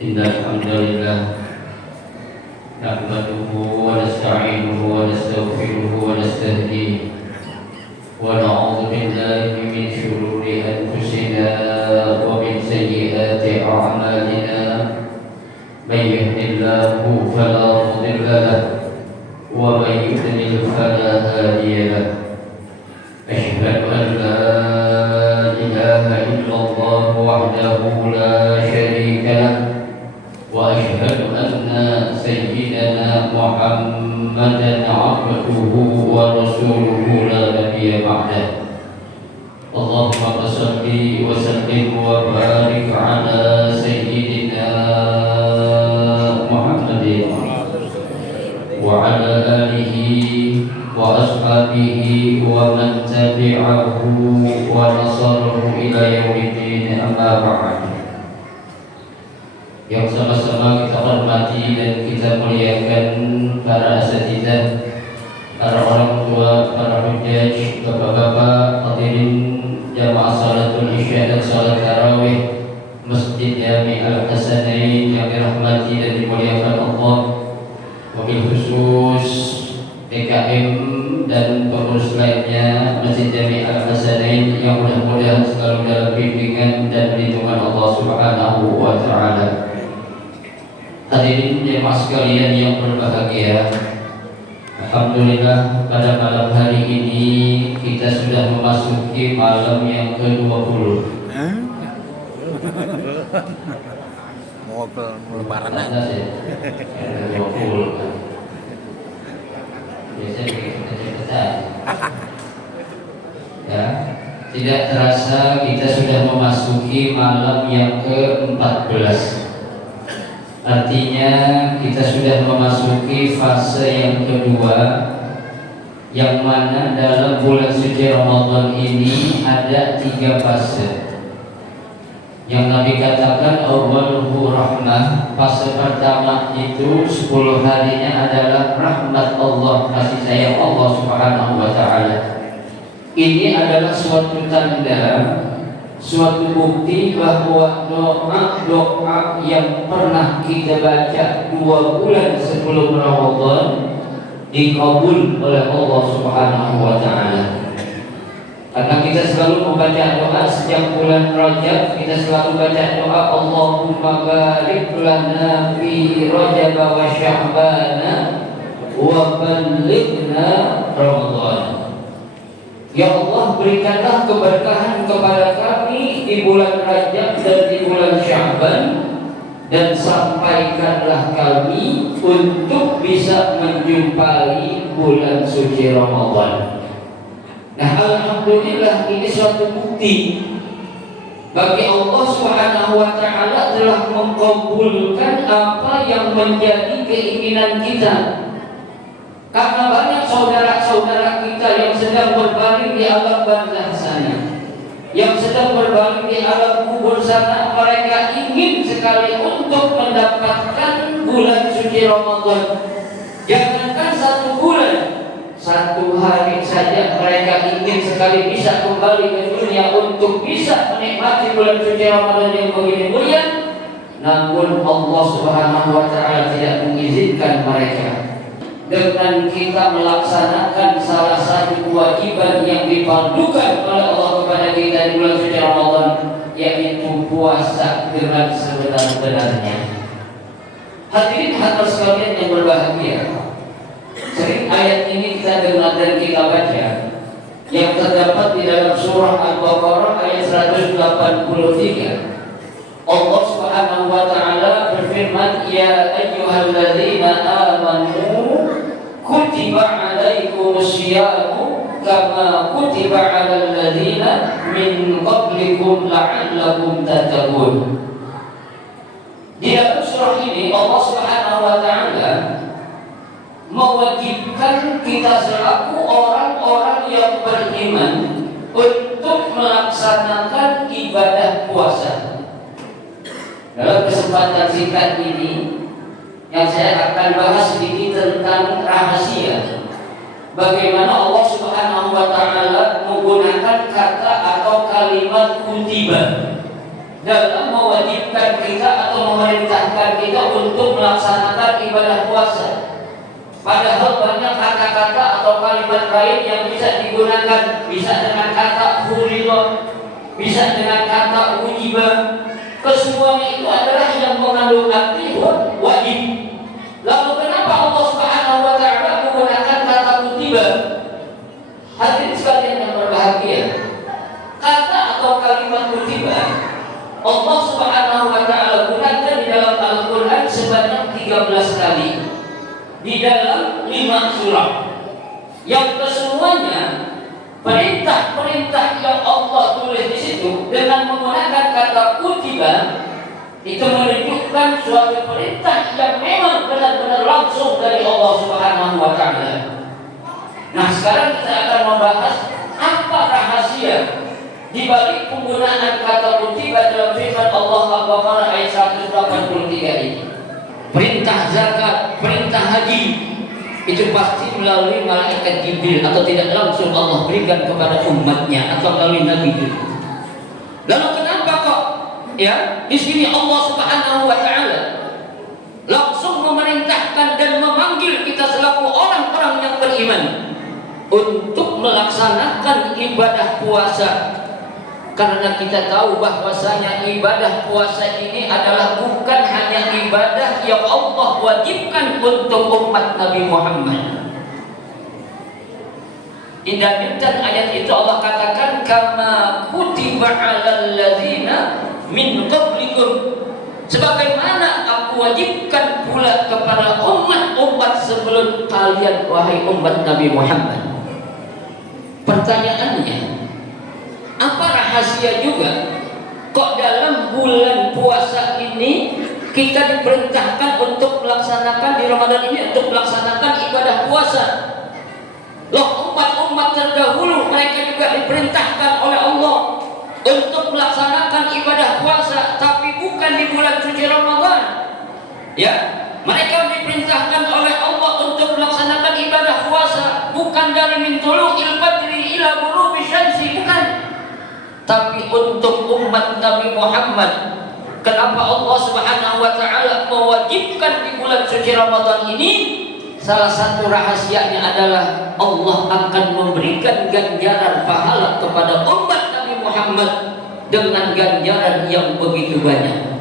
Innal hamdalillah nahmaduhu wa nasta'inuhu wa nastaghfiruhu wa nastahdihi wa na'udzu billahi min shururi anfusina wa min sayyiati a'malina may yahdihillahu fala mudilla lahu wa may yudlil fala hadiya lahu asyhadu an la ilaha illallah wahdahu la syarika lahu wa asyhadu anna sayyidana Muhammadan abduhu wa rasuluhu la nabiyya ba'dah. Allahumma shalli wa sallim wa barik ala sayyidina Muhammadin wa ala alihi wa ashabihi wa man tabi'ahu wa nasarahu ila yaumiddin, amma ba'd. Yang sama-sama kita hormati dan kita muliakan para asatidzah, para orang tua, para hujjaj, bapak-bapak, hadirin jamaah salatul isya dan salat tarawih Masjid Jami' Al-Hasanain yang dirahmati dan dimuliakan Allah, wabil khusus DKM dan pengurus lainnya Masjid Jami' Al-Hasanain yang mudah-mudahan selalu dalam bimbingan dan perlindungan Allah Subhanahu wa Ta'ala. Hadirin jemaah sekalian yang berbahagia, alhamdulillah pada malam hari ini kita sudah memasuki malam yang ke-20. Mau ke lebaran aja sih. 20. Biasanya kita ya, tidak terasa kita sudah memasuki malam yang ke-14. Artinya kita sudah memasuki fase yang kedua, yang mana dalam bulan suci Ramadan ini ada 3 fase. Yang Nabi katakan awwaluhu rahmah. Fase pertama itu 10 harinya adalah rahmat Allah, kasih sayang Allah Subhanahu wa Ta'ala. Ini adalah suatu tanda, suatu bukti bahwa doa-doa yang pernah kita baca 2 bulan sebelum Ramadan dikabul oleh Allah Subhanahu wa Ta'ala. Karena kita selalu membaca doa sejak bulan Rajab, kita selalu baca doa Allahumma barik lana fi Rajab wa Sya'ban wa ballighna Ramadan. Ya Allah, berikanlah keberkahan kepada kami di bulan Rajab dan di bulan Sya'ban, dan sampaikanlah kami untuk bisa menjumpai bulan suci Ramadan. Nah, alhamdulillah ini suatu bukti bagi Allah Subhanahu wa Ta'ala telah mengabulkan apa yang menjadi keinginan kita. Karena banyak saudara-saudara kita yang sedang berbaring di alam barzakh sana, yang sedang berbaring di alam kubur sana, mereka ingin sekali untuk mendapatkan bulan suci Ramadan. Jangankan 1 bulan, 1 hari saja mereka ingin sekali bisa kembali ke dunia untuk bisa menikmati bulan suci Ramadan yang begitu mulia. Namun Allah Subhanahu wa Ta'ala tidak mengizinkan mereka. Dengan kita melaksanakan salah satu kewajiban yang dipandukan oleh Allah kepada kita di bulan suci Ramadan, yaitu puasa dengan sebenar-benarnya. Hadirin hadirat sekalian yang berbahagia, sering ayat ini kita dengar dan kita baca, yang terdapat di dalam surah Al-Baqarah ayat 183. Allah Subhanahu wa Ta'ala berfirman, ya ayyuhalladzina amanu kutiba alaikumus syiyamu kama kutiba alal ladzina min qablikum la'allakum tattaqun. Di dalam surah ini Allah Subhanahu wa Ta'ala mewajibkan kita selaku orang-orang yang beriman untuk melaksanakan ibadah puasa. Dalam kesempatan singkat ini yang saya akan bahas sedikit tentang rahasia bagaimana Allah Subhanahu wa Ta'ala menggunakan kata atau kalimat kutiba. dalam mewajibkan kita atau memerintahkan kita untuk melaksanakan ibadah puasa. Padahal banyak kata-kata atau kalimat lain yang bisa digunakan, bisa dengan kata furidah, bisa dengan kata wujibah. Kesemuanya itu adalah yang mengandung arti wajib. Lalu kenapa Allah Subhanahu wa taala menggunakan kata kutiba? Hadirin sekalian yang berbahagia, kata atau kalimat kutiba Allah Subhanahu wa taala gunakan di dalam Al-Qur'an sebanyak 13 kali di dalam 5 surah. Yang kesemuanya perintah-perintah yang Allah tulis di situ dengan menggunakan kata kutiba itu menunjukkan suatu perintah yang memang benar-benar langsung dari Allah Subhanahu wa taala. Nah, sekarang kita akan membahas apa rahasia di balik penggunaan kata kutiba dalam firman Allah Al-Baqarah ayat 183 ini. Perintah zakat, perintah haji itu pasti melalui malaikat Jibril atau tidak langsung Allah berikan kepada umatnya atau melalui Nabi Jibril. Lalu kenapa kok di sini Allah Subhanahu wa taala langsung memerintahkan dan memanggil kita selaku orang-orang yang beriman untuk melaksanakan ibadah puasa? Karena kita tahu bahwasanya ibadah puasa ini adalah bukan hanya ibadah yang Allah wajibkan untuk umat Nabi Muhammad. Di dalam ayat itu Allah katakan kama kutiba 'alal ladzina min qablikum, sebagaimana aku wajibkan pula kepada umat-umat sebelum kalian wahai umat Nabi Muhammad. Pertanyaannya, apa rahasia juga kok dalam bulan puasa ini kita diperintahkan untuk melaksanakan di Ramadan ini untuk melaksanakan ibadah puasa? Loh, umat-umat terdahulu mereka juga diperintahkan oleh Allah untuk melaksanakan ibadah puasa, tapi bukan di bulan suci Ramadan. Mereka diperintahkan oleh Allah untuk melaksanakan ibadah puasa bukan dari min tulu'il fajri ila ghurubi syamsi, bukan. Tapi untuk umat Nabi Muhammad, kenapa Allah Subhanahu wa taala mewajibkan di bulan suci Ramadan ini? Salah satu rahasianya adalah Allah akan memberikan ganjaran pahala kepada umat Nabi Muhammad dengan ganjaran yang begitu banyak.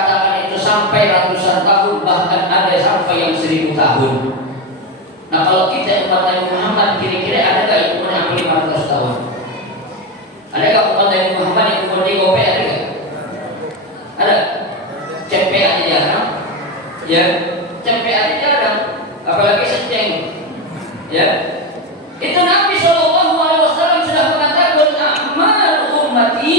Katakan itu sampai ratusan tahun, bahkan ada sampai yang 1000 tahun. Nah, kalau kita umat Nabi Muhammad, kira-kira ada nggak yang umurnya 500 tahun? Ada nggak umat Nabi Muhammad yang umurnya gope? Ada nggak? Ada. Cepet aja jarang. Cepet aja jarang. Apalagi seceng. Itu Nabi SAW sudah mengatakan amal ummati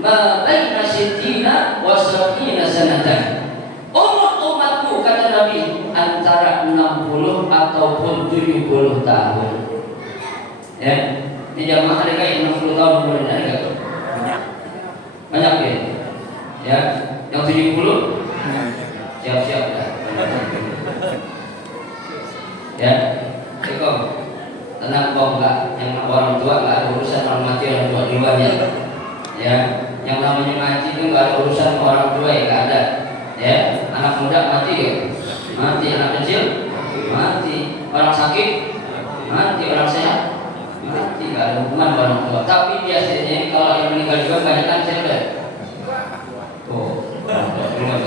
ma baina sittina wa sab'ina sanatan. Umur umatku, kata Nabi, antara 60 ataupun 70 tahun. Ini jamaah ada yang 60 tahun umurnya, ada nggak? Banyak ya. Yang 70 siap-siap dah. Cukup. Tenang kok, enggak. Yang orang tua enggak ada urusan orang mati, orang tua duluan Yang namanya ngaji itu enggak ada urusan sama orang tua, enggak ada. Anak muda mati mati, anak kecil mati, orang sakit mati, orang sehat mati, enggak ada hubungan sama orang tua. Tapi biasanya kalau yang meninggal juga kebanyakan siapa? Orang tua duluan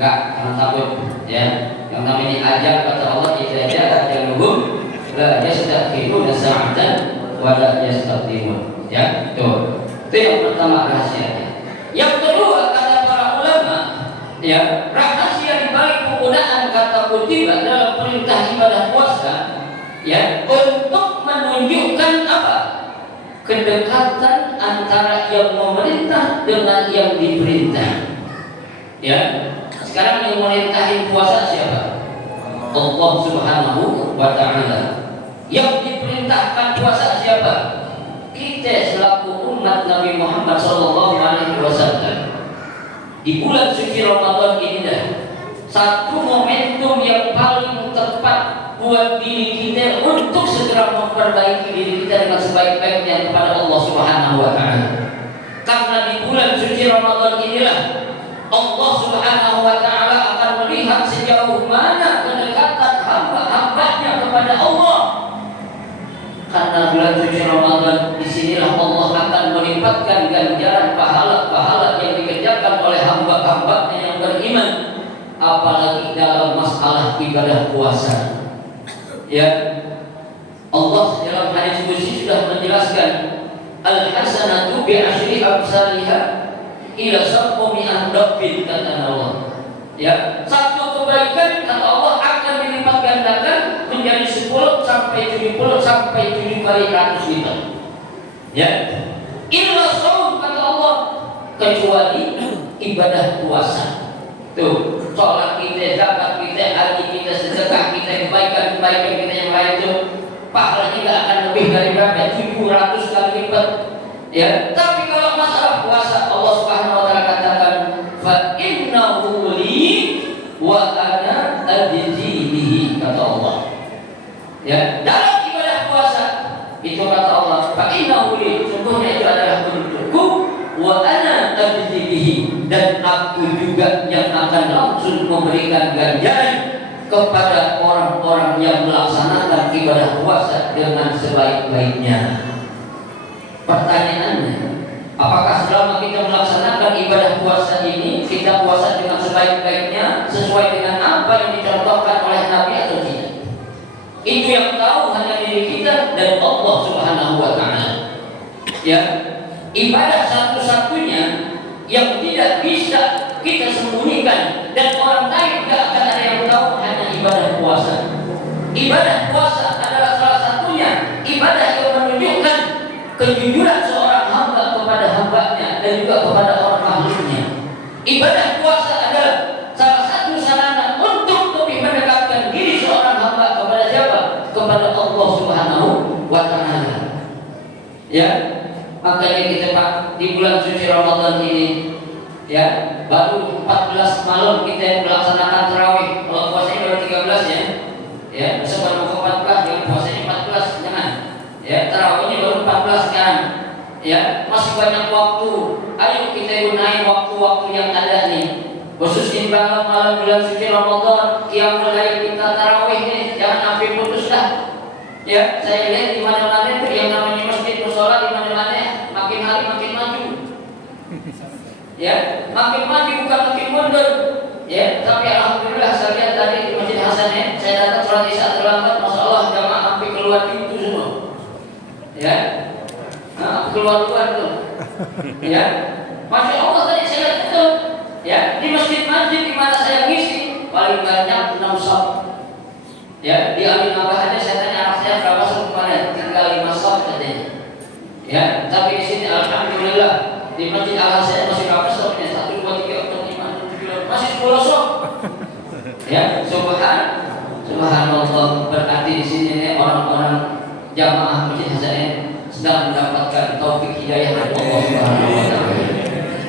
enggak, jangan takut yang namanya ajar, kata Allah, idza jaa ajaluhum la yastakhiruna sa'atan wa la yastaqdimun. Tuh. Itu yang pertama rahasianya. Yang kedua, kata para ulama, rahasia di balik penggunaan kata kutiba dalam perintah ibadah puasa, untuk menunjukkan apa? Kedekatan antara yang memerintah dengan yang diperintah. Sekarang yang merintahin puasa siapa? Allah Subhanahu wa taala. Yang diperintahkan puasa siapa? Kita selaku umat Nabi Muhammad sallallahu alaihi wasallam. Di bulan suci Ramadan ini satu momentum yang paling tepat buat diri kita untuk segera memperbaiki diri kita dengan sebaik-baiknya kepada Allah Subhanahu wa taala. Karena di bulan suci Ramadan inilah Allah Subhanahu wa taala akan melihat sejauh mana kedekatan hamba-hambanya kepada Allah. Karena bulan suci Ramadan disinilah Allah akan melipatkan ganjaran pahala-pahala yang dikerjakan oleh hamba-hambanya yang beriman, apalagi dalam masalah ibadah puasa. Ya, Allah dalam hadis qudsi sudah menjelaskan al-hasanatu bi asyri amsalha ila sab'mi'ah dhabbin, kata Allah. Ya, satu kebaikan kata Allah akan dilipat gandakan menjadi 10 sampai 70 sampai 7 kali 100 lipat. Ya, illa shaum, kata Allah, kecuali ibadah puasa. Tuh, sholat kita, zakat kita, haji kita, sedekah kita, kebaikan-kebaikan kita yang lain itu pahalanya tidak akan lebih dari berapa? 700 kali lipat. Ya, tapi kalau masalah puasa, Allah Subhanahu wa taala katakan fa innahu li wa ana ajzi bihi, kata Allah. Ya, dalam ibadah puasa itu kata Allah fa innahu li, sungguhnya itu adalah untukku, wa ana ajzi bihi, dan aku juga yang akan langsung memberikan ganjaran kepada orang-orang yang melaksanakan ibadah puasa dengan sebaik-baiknya. Pertanyaannya, apakah selama kita melaksanakan ibadah puasa ini kita puasa dengan sebaik-baiknya sesuai dengan apa yang dicontohkan oleh Nabi atau tidak? Itu yang tahu hanya diri kita dan Allah Subhanahu wa taala. Ya, ibadah satu-satunya yang tidak bisa kita sembunyikan dan orang lain tidak akan ada yang tahu hanya ibadah puasa. Ibadah puasa adalah salah satunya ibadah yang menunjukkan kejujuran seorang hamba kepada hambanya dan juga kepada orang makhluknya. Ibadah puasa adalah salah satu sarana untuk lebih mendekatkan diri seorang hamba kepada siapa? Kepada Allah Subhanahu wa taala. Ya, makanya kita Pak di bulan suci Ramadan ini, ya, baru 14 malam kita melaksanakan tarawih. Kalau puasanya baru 13 ya. Ya, besok baru 14, yang puasanya 14, jangan. Ya, tarawihnya baru 14 sekarang. Ya, masih banyak waktu. Ayo kita gunakan waktu-waktu yang ada nih. Khususnya malam bulan suci Ramadan, qiyamul lail kita tarawih nih, jangan sampai putus dah. Ya, saya lihat di mana-mana itu yang namanya masjid mushola di mana-mana makin hari makin maju. Ya, makin maju bukan makin mundur. Ya, tapi alhamdulillah saya lihat tadi di Masjid Hasan ya, saya datang sholat isya terlambat, masya Allah jamaah sampai keluar pintu semua. Ya, nah, keluar tuh. Ya, masya Allah tadi saya lihat itu. Ya, di masjid-masjid di mana saya ngisi paling banyak 6 shop. Ya, di Amin Abah aja saya tanya anak saya berapa shop kemarin, tinggal 5 shop katanya. Ya, tapi di sini alhamdulillah di Masjid Al-Hasan masih berapa shopnya? 1, 2, 3, 4, 5, 6, 7, masih 10 shop. Ya, subhanallah, berarti di sini orang-orang jamaah Masjid Hasan sedang mendapatkan taufik hidayah dari Allah Subhanahu wa taala.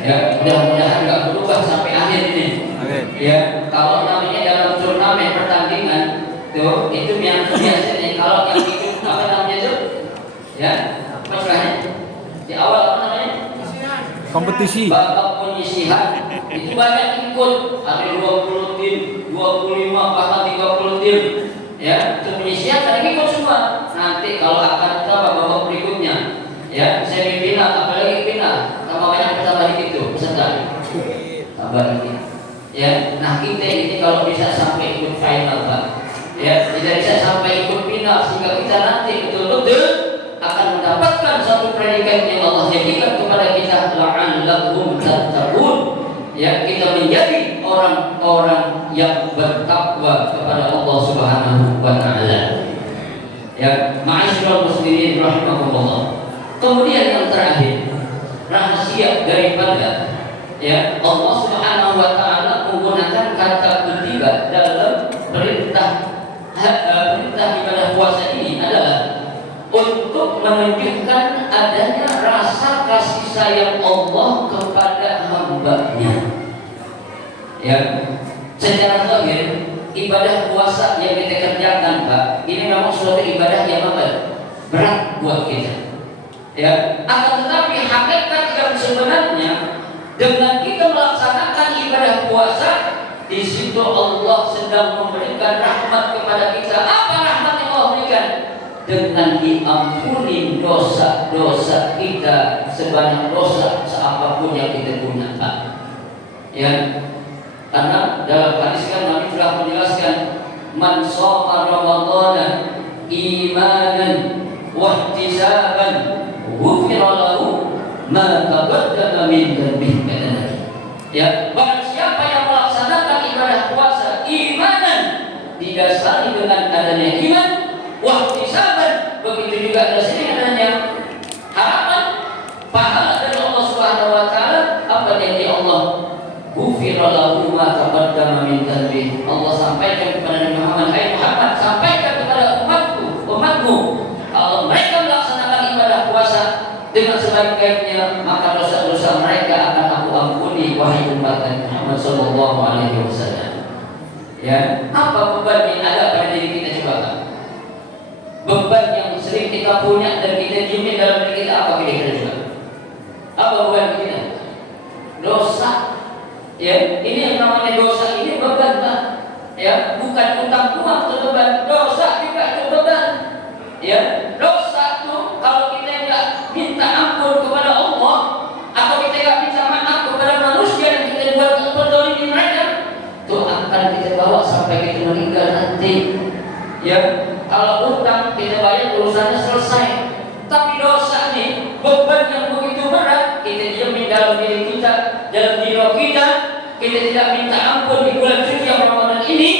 Ya, mudah-mudahan enggak berubah sampai akhir ini. Ya, kalau namanya dalam turnamen pertandingan tuh itu yang biasanya kalau yang ikut apa namanya itu? Ya, apa istilahnya? Di awal apa namanya? Kompetisi. Babak penyisihan itu banyak ikut, ada 20 tim, 25 bahkan 30 tim. Ya, itu penyisihan ada ikut semua. Nanti kalau akan ke babak berikutnya, ya semifinal apalagi final, tambah banyak tambah itu, peserta. Tambah ini. Ya, nah kita ini kalau bisa sampai ikut final, Pak. Ya, tidak bisa sampai ikut final sehingga kita nanti betul-betul akan mendapatkan satu predikat yang Allah jadikan kepada kita, la'allakum tattaqun. Ya, kita menjadi orang-orang yang bertakwa kepada Allah Subhanahu wa taala. Ya, ma'asyiral muslimin rahimakumullah. Kemudian yang terakhir, rahasia daripada ya Allah Subhanahu wa taala menggunakan kata ketiga dalam perintah ibadah puasa ini adalah untuk menunjukkan adanya rasa kasih sayang Allah kepada hamba-Nya. Ya, secara zahir ibadah puasa yang kita kerjakan, Pak, ini memang suatu ibadah yang berat buat kita. Ya, akan tetapi hakikat yang sebenarnya dengan kita melaksanakan ibadah puasa, di situ Allah sedang memberikan rahmat kepada kita. Apa rahmat yang Allah berikan? Dengan diampuni dosa-dosa kita sebanyak dosa seapapun yang kita punya, Pak. Ya, karena dalam hadis kan Nabi telah menjelaskan, man shoma ramadhana imanan wa ihtisaban ghufira lahu ma taqaddama min dhanbihi. Ya, barang siapa yang melaksanakan ibadah puasa imanan, didasari dengan adanya iman, wa ihtisaban, begitu juga ada sini adanya harapan pahala dari Allah Subhanahu wa taala. Apa janji Allah? Ghufira lahu ma taqaddama min dhanbihi. Allah sampaikan kepada Nabi Muhammad, hai Muhammad, sampaikan kepada umatmu, kalau mereka melaksanakan ibadah puasa dengan sebaik-baiknya, maka dosa-dosa mereka akan aku ampuni, wahai umat Muhammad sallallahu alaihi wasallam. Ya, apa beban yang ada pada diri kita, coba Pak? Beban yang sering kita punya dan kita diemin dalam diri kita, apa kira-kira juga? Apa beban kita? Dosa. Ya, ini yang namanya dosa ini beban, Pak. Ya, bukan utang uang itu beban, dosa juga itu beban. Ya, dosa itu kalau kita enggak minta ampun kepada Allah, atau kita enggak minta maaf kepada manusia yang kita buat menzalimi mereka, itu akan kita bawa sampai kita meninggal nanti. Ya, kalau utang kita bayar urusannya selesai. Tapi dosa nih, beban yang begitu berat, kita diamin dalam diri kita, dalam jiwa kita tidak minta ampun di bulan suci Ramadan ini,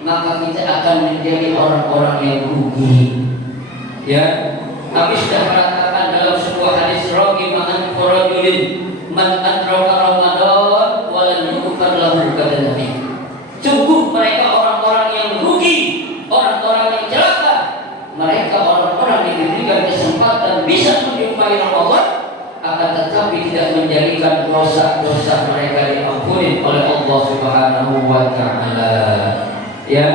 maka kita akan menjadi orang-orang yang rugi. Ya, Nabi sudah mengatakan dalam sebuah hadis, raqib ma'an rajulin man adraka Ramadan wa lam yughfar lahu, kata Nabi. Sungguh mereka orang-orang yang rugi, orang-orang yang celaka. Mereka orang-orang yang diberikan kesempatan bisa menjumpai Ramadan, akan tetapi tidak menjadikan dosa-dosa mereka diampuni oleh Allah Subhanahu wa taala. Ya,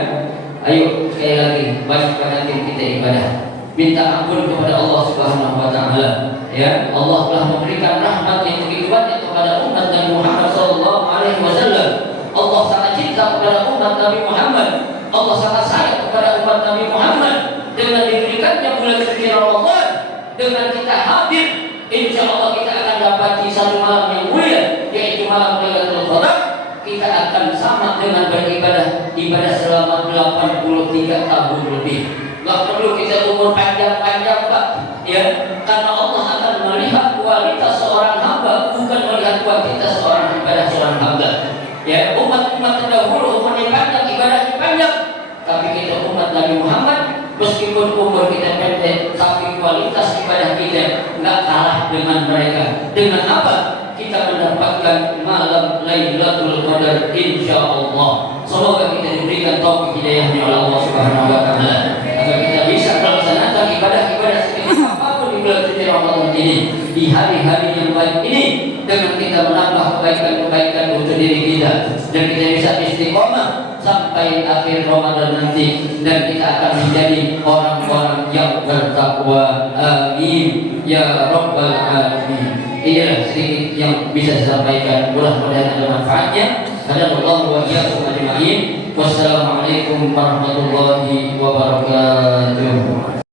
ayo sekali lagi banyakkan kita ibadah, minta ampun kepada Allah Subhanahu wa taala. Ya, Allah telah memberikan rahmat yang begitu banyak kepada umat Nabi Muhammad sallallahu alaihi wasallam. Allah sangat cinta kepada umat Nabi Muhammad. Allah sangat sayang kepada umat Nabi Muhammad. Dengan diberikannya bulan suci Ramadan, dengan kita hadir, insya Allah kita akan dapati satu malam yang mulia, yaitu malam Lailatul Qadar. Kita akan sama dengan beribadah selama 83 tahun lebih. Gak perlu kita umur panjang-panjang, Pak. Ya, karena Allah akan melihat kualitas seorang hamba, bukan melihat kuantitas seorang ibadah seorang hamba. Ya, umat-umat terdahulu umurnya panjang, ibadahnya panjang, tapi kita umat Nabi Muhammad, meskipun umur kita pendek, tapi kualitas ibadah kita nggak kalah dengan mereka. Dengan apa? Kita mendapatkan malam Lailatul Qadar, insya Allah. Semoga kita diberikan taufik hidayahnya oleh Allah Subhanahu wa taala, agar kita bisa melaksanakan ibadah-ibadah seperti apapun di bulan suci Ramadan ini, di hari-hari yang baik ini, dengan kita menambah kebaikan-kebaikan untuk diri kita, dan kita bisa istiqomah sampai akhir Ramadan nanti, dan kita akan menjadi orang-orang yang bertakwa. Amin ya rabbal alamin. Inilah sedikit yang bisa saya sampaikan, mudah-mudahan ada manfaatnya. Hadallahu wa iyyakum ajma'in. Wassalamualaikum warahmatullahi wabarakatuh.